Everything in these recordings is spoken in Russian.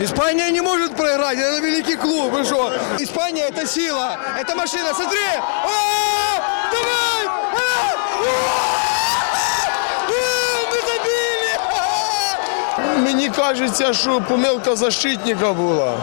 Испания не может проиграть, это великий клуб, вы что? Испания это сила, это машина, смотри! О, давай! А! О! Мы забили! Мені кажеться, що помилка защитника була.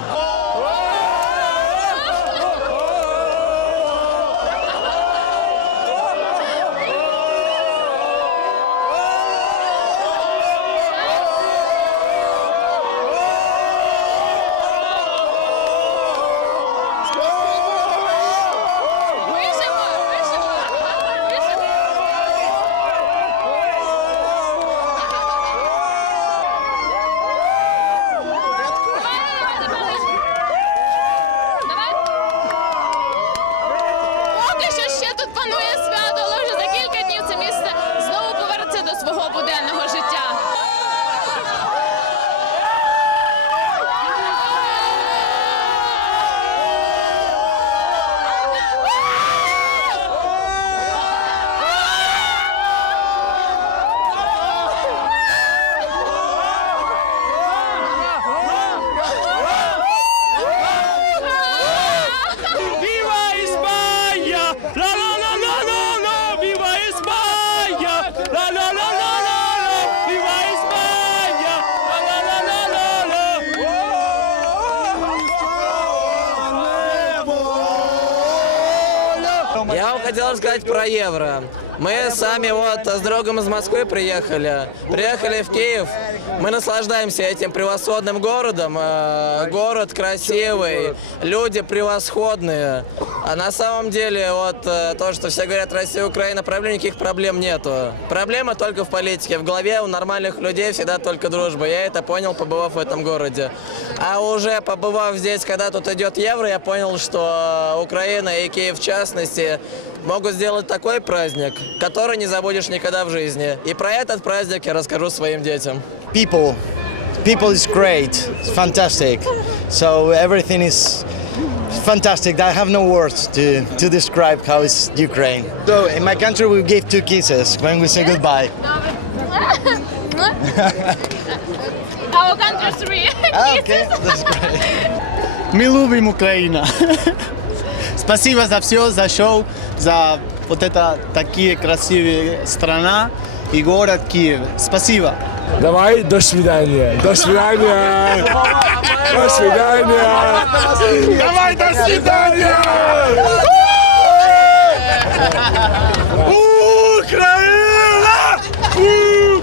Я вам хотел рассказать про евро. Мы сами вот с другом из Москвы приехали. Приехали в Киев. Мы наслаждаемся этим превосходным городом. Э, Город красивый, люди превосходные. А на самом деле вот э, то, что все говорят Россия, Украина, проблем никаких проблем нету. Проблема только в политике. В голове у нормальных людей всегда только дружба. Я это понял, побывав в этом городе. А уже побывав здесь, когда тут идет евро, я понял, что Украина и Киев в частности могут сделать такой праздник, который не забудешь никогда в жизни. И про этот праздник я расскажу своим детям. people. People is great. It's fantastic. So everything is fantastic. I have no words to, to describe how it's Ukraine. So in my country we give two kisses when we say goodbye. Our country three. Ah, okay, that's great. Мы любим Украину. Спасибо за все, за шоу, за вот это такие красивые страна и город Киев. Спасибо. Давай, до свидания. До свидания. До свидания. Давай, до свидания.